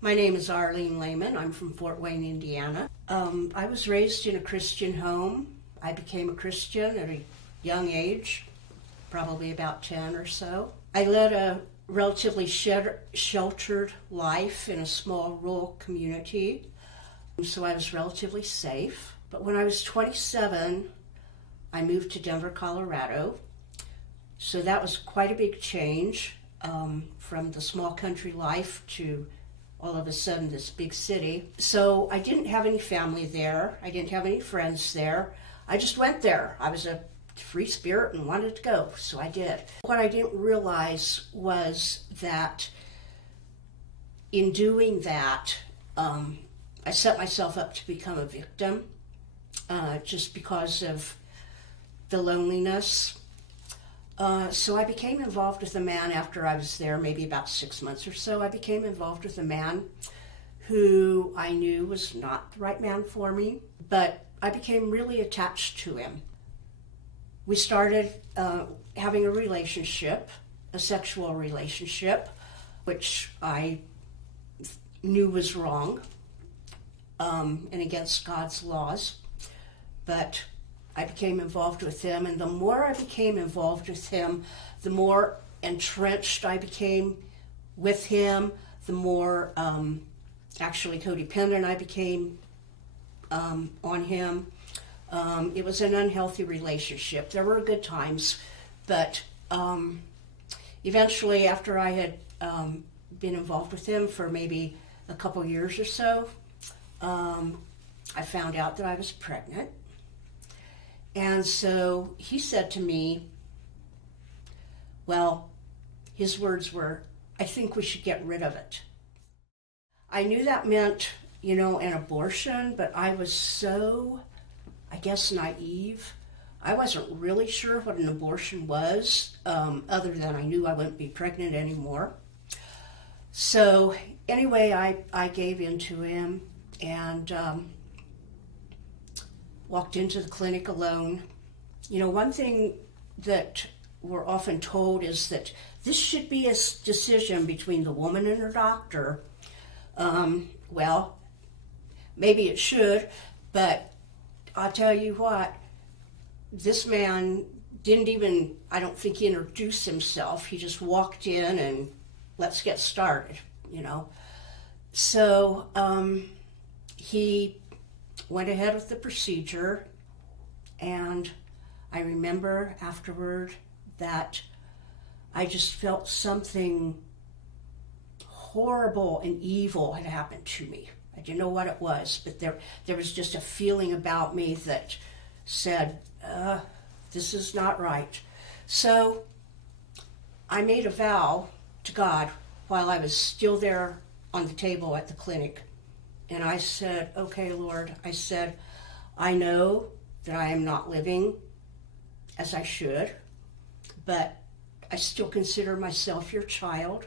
My name is Arlene Lehman. I'm from Fort Wayne, Indiana. I was raised in a Christian home. I became a Christian at a young age, probably about 10 or so. I led a relatively sheltered life in a small rural community, so I was relatively safe. But when I was 27, I moved to Denver, Colorado. So that was quite a big change from the small country life to all of a sudden this big city. So I didn't have any family there. I didn't have any friends there. I just went there. I was a free spirit and wanted to go, so I did. What I didn't realize was that in doing that, I set myself up to become a victim just because of the loneliness. So I became involved with a man after I was there, maybe about 6 months or so. I became involved with a man who I knew was not the right man for me, but I became really attached to him. We started having a relationship, a sexual relationship, which I knew was wrong and against God's laws, but I became involved with him, and the more I became involved with him, the more entrenched I became with him, the more actually codependent I became on him. It was an unhealthy relationship. There were good times, but eventually after I had been involved with him for maybe a couple years or so, I found out that I was pregnant. And so he said to me, well, his words were, I think we should get rid of it. I knew that meant, an abortion, but I was so, I guess, naive. I wasn't really sure what an abortion was, other than I knew I wouldn't be pregnant anymore. So anyway, I gave in to him and walked into the clinic alone. One thing that we're often told is that this should be a decision between the woman and her doctor. Well, maybe it should, but I'll tell you what, this man didn't even, I don't think, introduce himself. He just walked in and let's get started, So he went ahead with the procedure, and I remember afterward that I just felt something horrible and evil had happened to me. I didn't know what it was, but there was just a feeling about me that said, this is not right. So I made a vow to God while I was still there on the table at the clinic. And I said, okay, Lord, I know that I am not living as I should, but I still consider myself your child.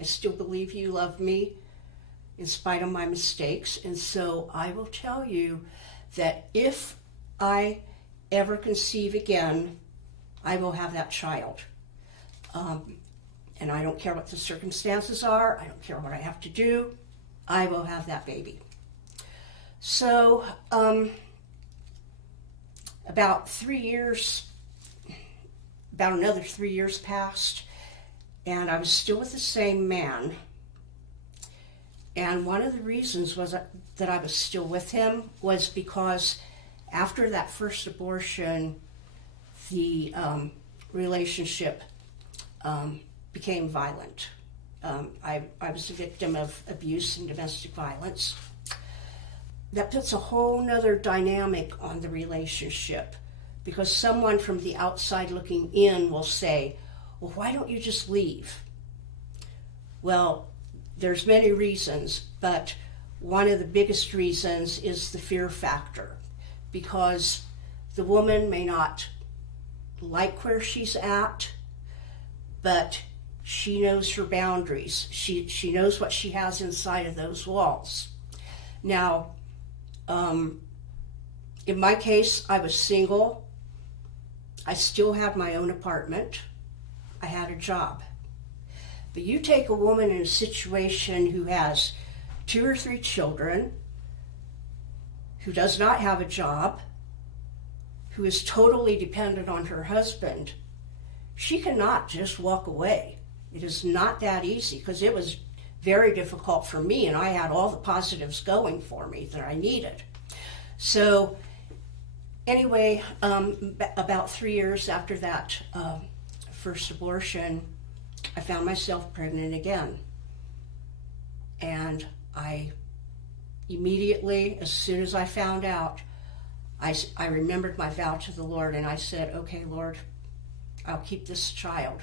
I still believe you love me in spite of my mistakes. And so I will tell you that if I ever conceive again, I will have that child. And I don't care what the circumstances are. I don't care what I have to do. I will have that baby. So about another 3 years passed, and I was still with the same man. And one of the reasons was that I was still with him was because after that first abortion, the relationship became violent. I was a victim of abuse and domestic violence. That puts a whole nother dynamic on the relationship, because someone from the outside looking in will say, well, why don't you just leave? Well, there's many reasons, but one of the biggest reasons is the fear factor, because the woman may not like where she's at, but she knows her boundaries. She knows what she has inside of those walls. Now, in my case, I was single. I still had my own apartment. I had a job. But you take a woman in a situation who has 2 or 3 children, who does not have a job, who is totally dependent on her husband, she cannot just walk away. It is not that easy, because it was very difficult for me, and I had all the positives going for me that I needed. So anyway, about 3 years after that first abortion, I found myself pregnant again. And I immediately, as soon as I found out, I remembered my vow to the Lord, and I said, okay, Lord, I'll keep this child.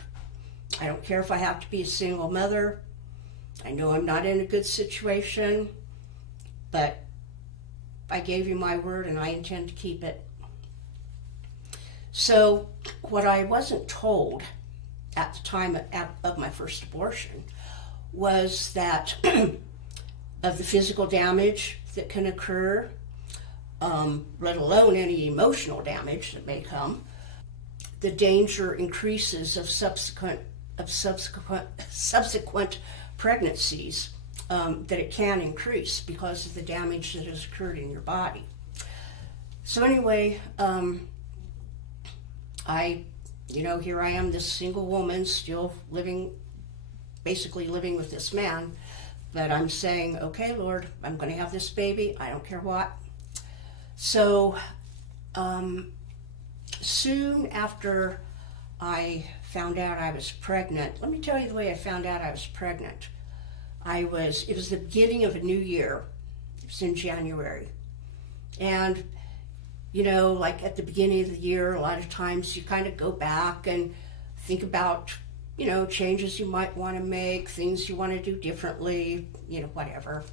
I don't care if I have to be a single mother. I know I'm not in a good situation, but I gave you my word, and I intend to keep it. So what I wasn't told at the time of my first abortion was that of the physical damage that can occur, let alone any emotional damage that may come. The danger increases of subsequent pregnancies, that it can increase because of the damage that has occurred in your body. So anyway, here I am, this single woman, still basically living with this man, but I'm saying, okay, Lord, I'm going to have this baby, I don't care what. So soon after I found out I was pregnant, let me tell you the way I found out I was pregnant. It was the beginning of a new year. It was in January. And, like at the beginning of the year, a lot of times you kind of go back and think about, changes you might want to make, things you want to do differently, whatever.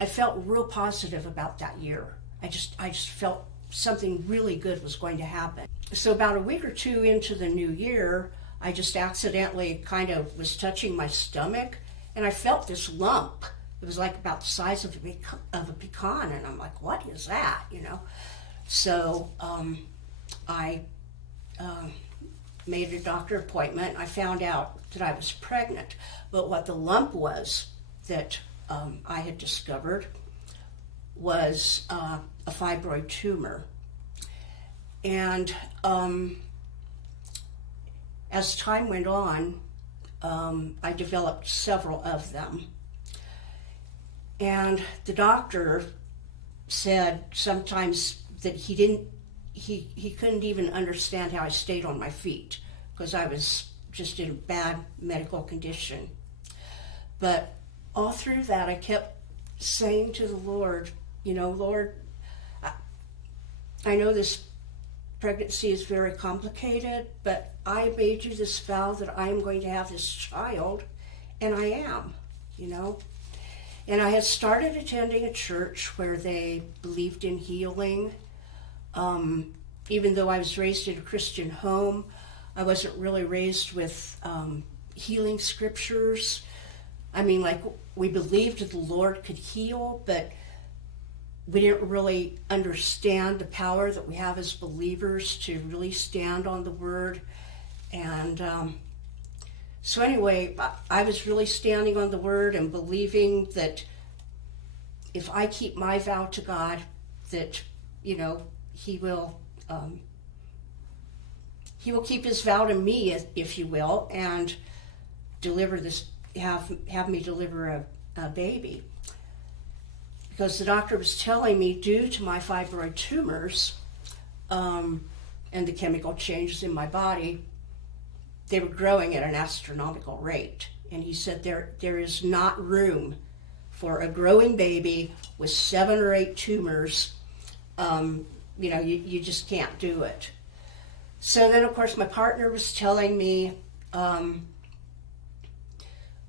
I felt real positive about that year. I just felt something really good was going to happen. So about a week or two into the new year, I just accidentally kind of was touching my stomach, and I felt this lump. It was like about the size of a pecan, and I'm like, what is that, So I made a doctor appointment. I found out that I was pregnant, but what the lump was that I had discovered was a fibroid tumor. And as time went on, I developed several of them. And the doctor said sometimes that he couldn't even understand how I stayed on my feet, because I was just in a bad medical condition. But all through that, I kept saying to the Lord, Lord, I know this pregnancy is very complicated, but I made you this vow that I am going to have this child, and I am, And I had started attending a church where they believed in healing. Even though I was raised in a Christian home, I wasn't really raised with healing scriptures. I mean, like, we believed that the Lord could heal, but we didn't really understand the power that we have as believers to really stand on the Word. And so anyway, I was really standing on the Word and believing that if I keep my vow to God, that, He will keep His vow to me, if you will, and have me deliver a baby. Because the doctor was telling me, due to my fibroid tumors and the chemical changes in my body, they were growing at an astronomical rate. And he said there is not room for a growing baby with 7 or 8 tumors. You just can't do it. So then, of course, my partner was telling me,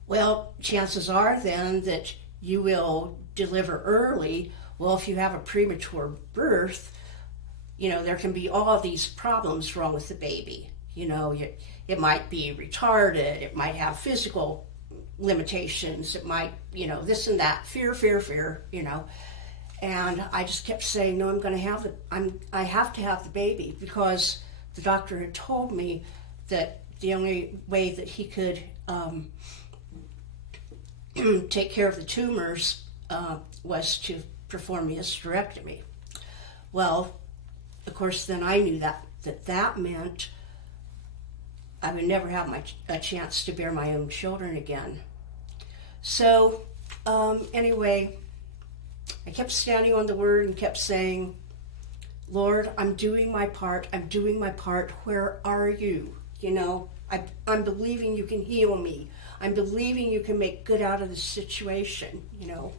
well, chances are then that you will deliver early. Well, if you have a premature birth, there can be all of these problems wrong with the baby. It might be retarded, it might have physical limitations, it might, this and that, fear, And I just kept saying, no, I have to have the baby, because the doctor had told me that the only way that he could take care of the tumors was to perform a hysterectomy. Well, of course, then I knew that meant I would never have a chance to bear my own children again. So anyway, I kept standing on the word and kept saying, Lord, I'm doing my part. I'm doing my part. Where are you? You know, I'm believing you can heal me. I'm believing you can make good out of this situation, you know.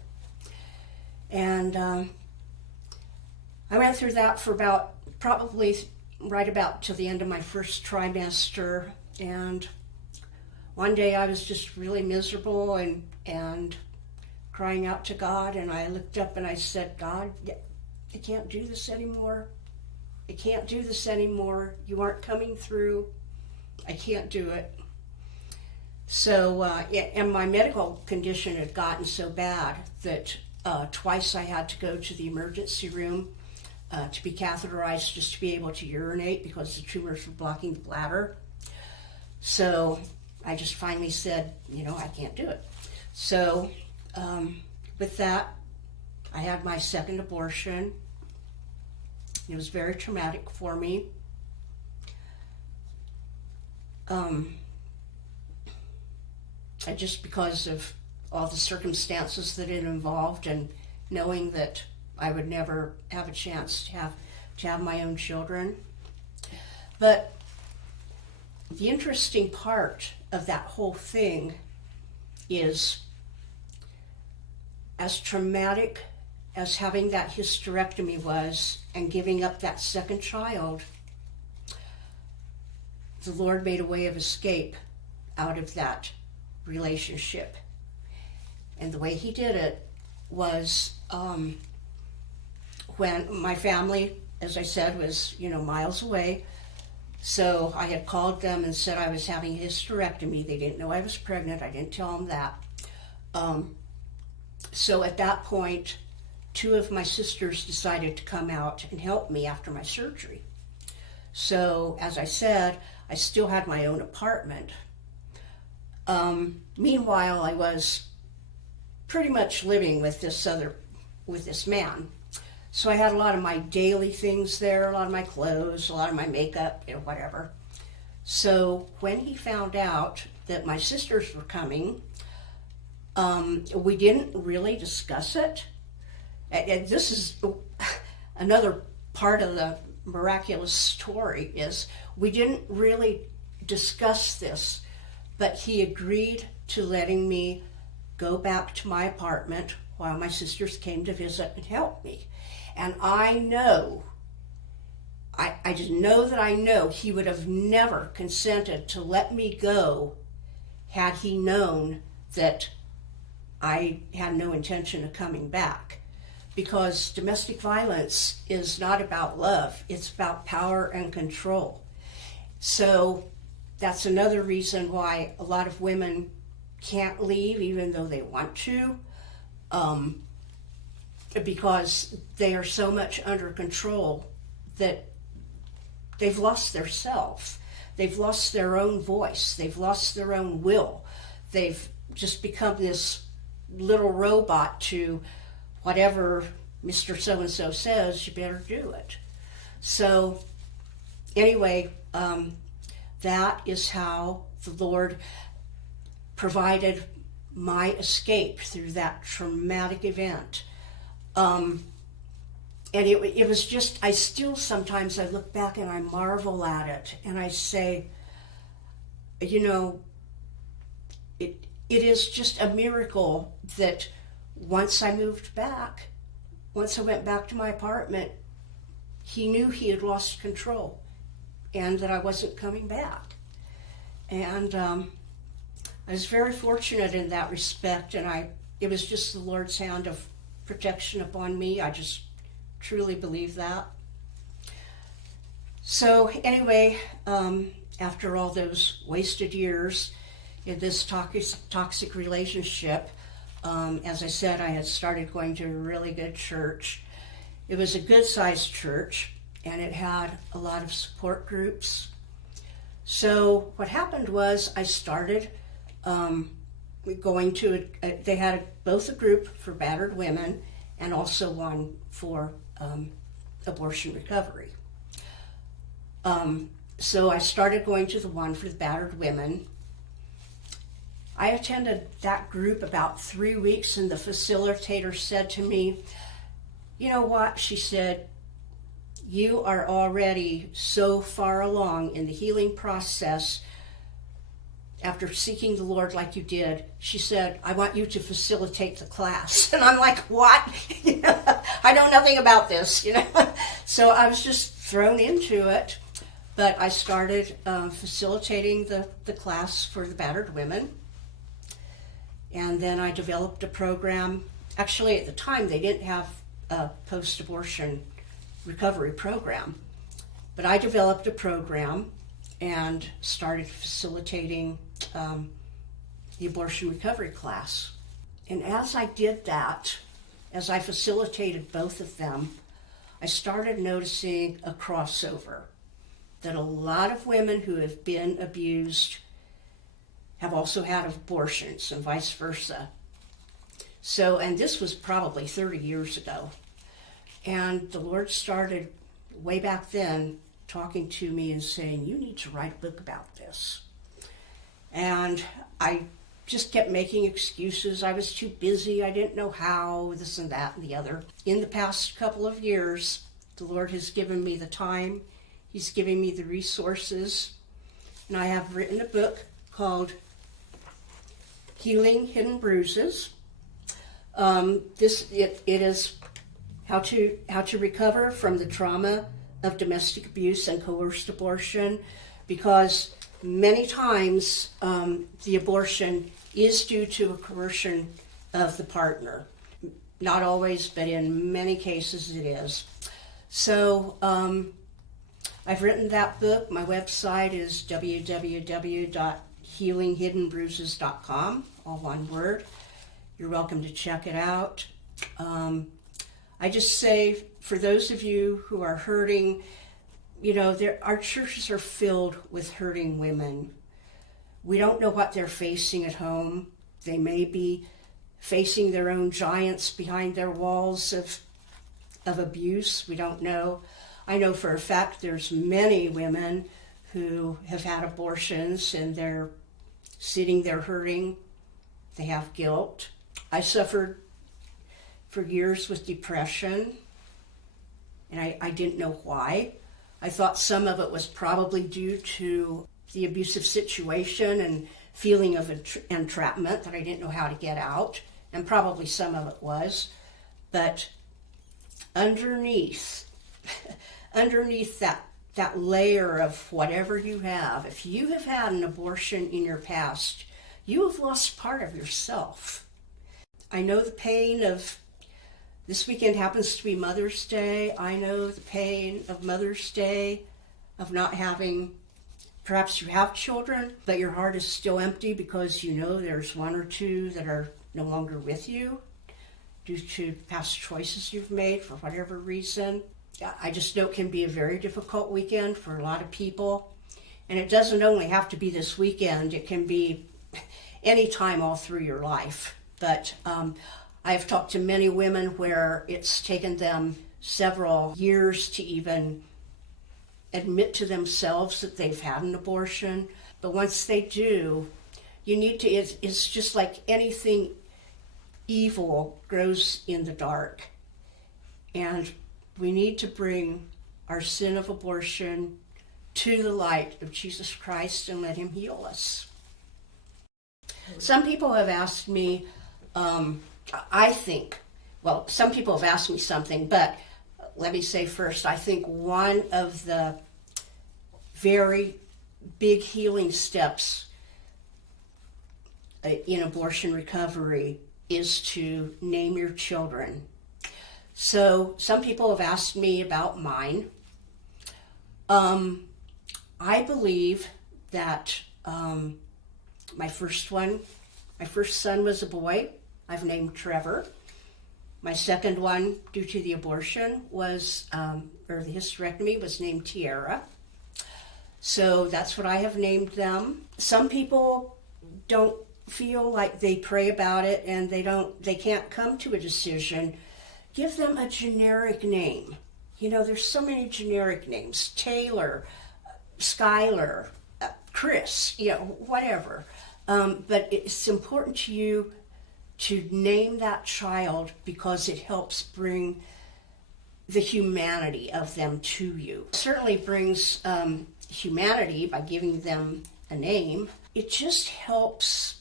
And I went through that for probably right about to the end of my first trimester. And one day I was just really miserable and crying out to God. And I looked up and I said, God, I can't do this anymore. I can't do this anymore. You aren't coming through. I can't do it. So, and my medical condition had gotten so bad that twice I had to go to the emergency room to be catheterized just to be able to urinate because the tumors were blocking the bladder. So I just finally said, you know, I can't do it. So with that, I had my second abortion. It was very traumatic for me. Just because of all the circumstances that it involved and knowing that I would never have a chance to have my own children. But the interesting part of that whole thing is, as traumatic as having that hysterectomy was and giving up that second child, the Lord made a way of escape out of that relationship. And the way he did it was when my family, as I said, was, you know, miles away. So I had called them and said I was having a hysterectomy. They didn't know I was pregnant. I didn't tell them that. So at that point, two of my sisters decided to come out and help me after my surgery. So as I said, I still had my own apartment. Meanwhile, I was pretty much living with this man. So I had a lot of my daily things there, a lot of my clothes, a lot of my makeup, you know, whatever. So when he found out that my sisters were coming, we didn't really discuss it. And this is another part of the miraculous story, is we didn't really discuss this, but he agreed to letting me go back to my apartment while my sisters came to visit and help me. And I know, I just know that I know he would have never consented to let me go had he known that I had no intention of coming back. Because domestic violence is not about love, it's about power and control. So that's another reason why a lot of women can't leave even though they want to, because they are so much under control that they've lost their self. They've lost their own voice. They've lost their own will. They've just become this little robot to whatever Mr. So-and-so says, you better do it. So anyway, that is how the Lord provided my escape through that traumatic event. And it was just, I still sometimes, I look back and I marvel at it and I say, you know, it is just a miracle that once I moved back, once I went back to my apartment, he knew he had lost control and that I wasn't coming back. And I was very fortunate in that respect, and it was just the Lord's hand of protection upon me. I just truly believe that. So anyway, after all those wasted years in this toxic relationship, as I said, I had started going to a really good church. It was a good-sized church, and it had a lot of support groups. So what happened was I started going to, they had both a group for battered women and also one for abortion recovery. So I started going to the one for the battered women. I attended that group about 3 weeks, and the facilitator said to me, "You know what?" She said, "You are already so far along in the healing process after seeking the Lord like you did." She said, "I want you to facilitate the class." And I'm like, "What?" I know nothing about this, So I was just thrown into it. But I started facilitating the class for the battered women. And then I developed a program. Actually, at the time, they didn't have a post-abortion recovery program. But I developed a program and started facilitating the abortion recovery class. And as I did that, as I facilitated both of them, I started noticing a crossover, that a lot of women who have been abused have also had abortions and vice versa. So, and this was probably 30 years ago. And the Lord started way back then talking to me and saying, "You need to write a book about this." And I just kept making excuses. I was too busy. I didn't know how, this and that and the other. In the past couple of years, the Lord has given me the time. He's giving me the resources. And I have written a book called Healing Hidden Bruises. It is how to recover from the trauma of domestic abuse and coerced abortion, because many times the abortion is due to a coercion of the partner. Not always, but in many cases it is. So I've written that book. My website is www.healinghiddenbruises.com, all one word. You're welcome to check it out. I just say, for those of you who are hurting, our churches are filled with hurting women. We don't know what they're facing at home. They may be facing their own giants behind their walls of abuse. We don't know. I know for a fact there's many women who have had abortions and they're sitting there hurting. They have guilt. I suffered for years with depression, and I didn't know why. I thought some of it was probably due to the abusive situation and feeling of entrapment that I didn't know how to get out, and probably some of it was. But underneath that layer of whatever you have, if you have had an abortion in your past, you have lost part of yourself. I know the pain of, this weekend happens to be Mother's Day. I know the pain of Mother's Day, of not having, perhaps you have children, but your heart is still empty because you know there's one or two that are no longer with you due to past choices you've made for whatever reason. I just know it can be a very difficult weekend for a lot of people. And it doesn't only have to be this weekend. It can be any time all through your life. But I've talked to many women where it's taken them several years to even admit to themselves that they've had an abortion. But once they do, you need to, it's just like anything evil grows in the dark. And we need to bring our sin of abortion to the light of Jesus Christ and let him heal us. Some people have asked me, some people have asked me something, but let me say first, I think one of the very big healing steps in abortion recovery is to name your children. So some people have asked me about mine. I believe that my first son was a boy. I've named Trevor. My second one, due to the abortion, was, or the hysterectomy, was named Tiara. So that's what I have named them. Some people don't feel like they pray about it and they can't come to a decision, give them a generic name. You know, there's so many generic names: Taylor, Skylar, Chris, you know, whatever. But it's important to you to name that child because it helps bring the humanity of them to you. It certainly brings humanity by giving them a name. It just helps.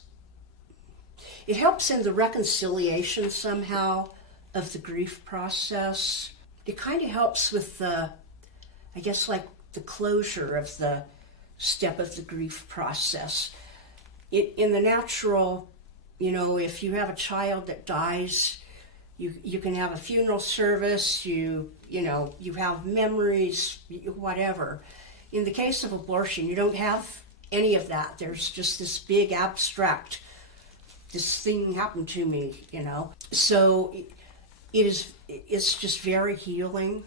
It helps in the reconciliation somehow of the grief process. It kind of helps with the, I guess, like the closure of the step of the grief process. In the natural, you know, if you have a child that dies, you can have a funeral service, you have memories, whatever. In the case of abortion, you don't have any of that. There's just this big abstract, this thing happened to me, you know. So it's just very healing.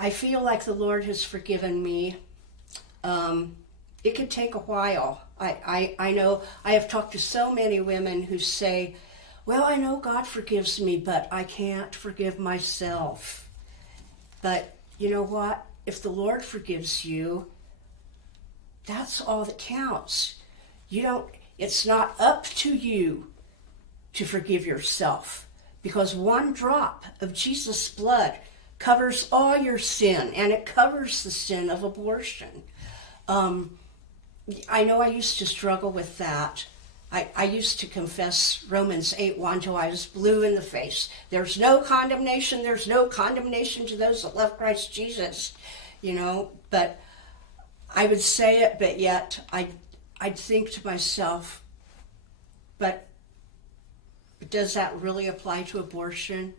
I feel like the Lord has forgiven me. It could take a while. I know I have talked to so many women who say, well, I know God forgives me, but I can't forgive myself. But you know what? If the Lord forgives you, that's all that counts. It's not up to you to forgive yourself, because one drop of Jesus' blood covers all your sin, and it covers the sin of abortion. I know I used to struggle with that. I used to confess Romans 8:1 till I was blue in the face. There's no condemnation. There's no condemnation to those that love Christ Jesus, you know. But I would say it, but yet I'd think to myself, but does that really apply to abortion?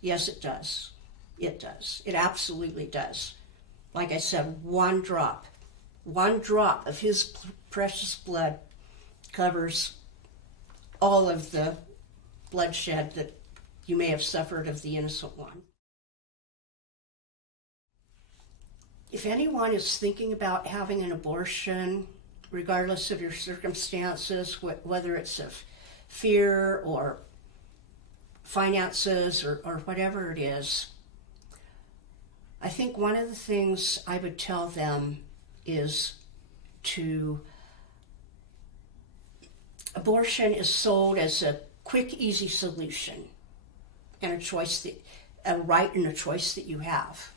Yes, it does. It does. It absolutely does. Like I said, one drop of his precious blood covers all of the bloodshed that you may have suffered of the innocent one. If anyone is thinking about having an abortion, regardless of your circumstances, whether it's of fear or finances or whatever it is, I think one of the things I would tell them is abortion is sold as a quick, easy solution and a right and a choice that you have.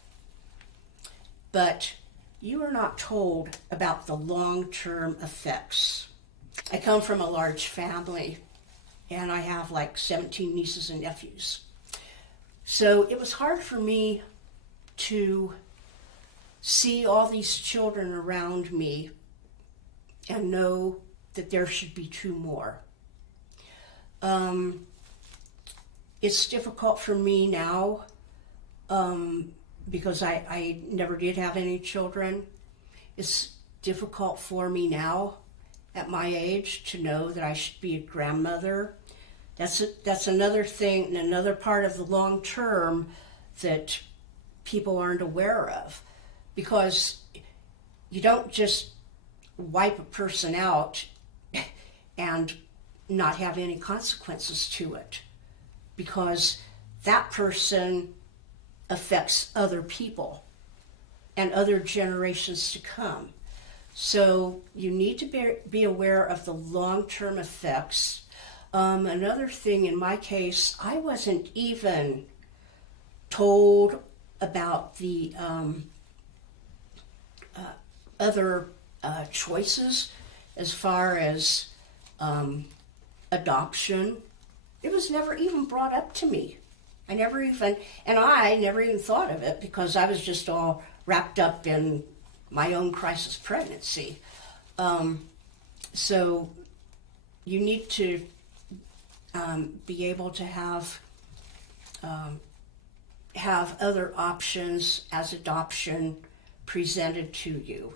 But you are not told about the long-term effects. I come from a large family, and I have like 17 nieces and nephews. So it was hard for me to see all these children around me and know that there should be two more. It's difficult for me now because I never did have any children. It's difficult for me now at my age to know that I should be a grandmother. That's another thing, another part of the long term that people aren't aware of, because you don't just wipe a person out and not have any consequences to it, because that person affects other people and other generations to come. So you need to be aware of the long-term effects. Another thing, in my case, I wasn't even told about the other choices as far as adoption. It was never even brought up to me. I never even thought of it, because I was just all wrapped up in my own crisis pregnancy. So you need to be able to have other options as adoption presented to you.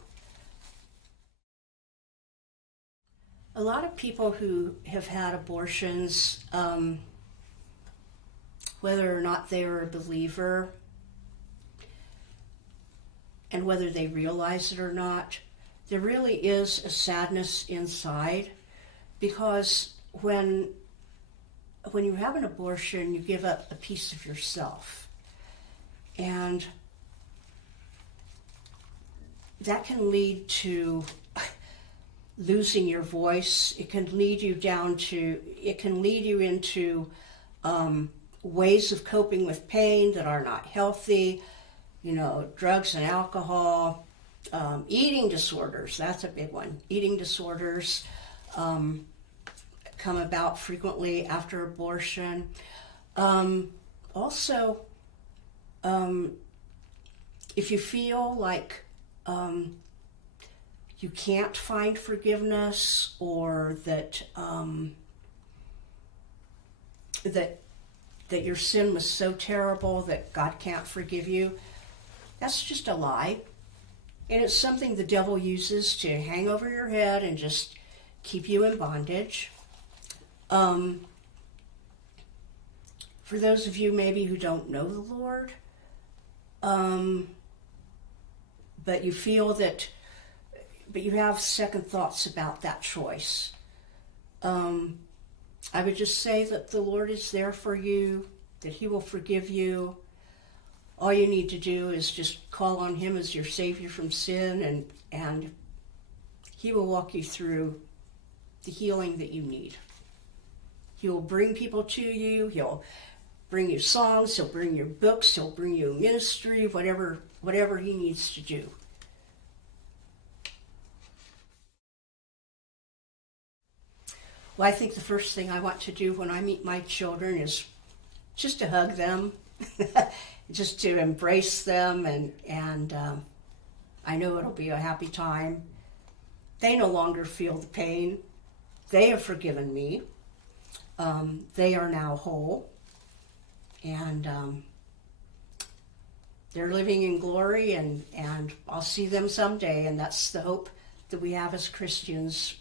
A lot of people who have had abortions, whether or not they are a believer, and whether they realize it or not, there really is a sadness inside because when you have an abortion, you give up a piece of yourself. And that can lead to losing your voice. It can lead you into ways of coping with pain that are not healthy, drugs and alcohol, eating disorders. That's a big one. Eating disorders come about frequently after abortion. Also, if you feel like you can't find forgiveness, or that that your sin was so terrible that God can't forgive you, that's just a lie. And it's something the devil uses to hang over your head and just keep you in bondage. For those of you maybe who don't know the Lord, but you feel that, but you have second thoughts about that choice, I would just say that the Lord is there for you, that He will forgive you. All you need to do is just call on Him as your Savior from sin, and He will walk you through the healing that you need. He will bring people to you. He'll bring you songs. He'll bring you books. He'll bring you a ministry, whatever He needs to do. Well, I think the first thing I want to do when I meet my children is just to hug them, just to embrace them, and I know it'll be a happy time. They no longer feel the pain. They have forgiven me. They are now whole, and they're living in glory, and I'll see them someday, and that's the hope that we have as Christians.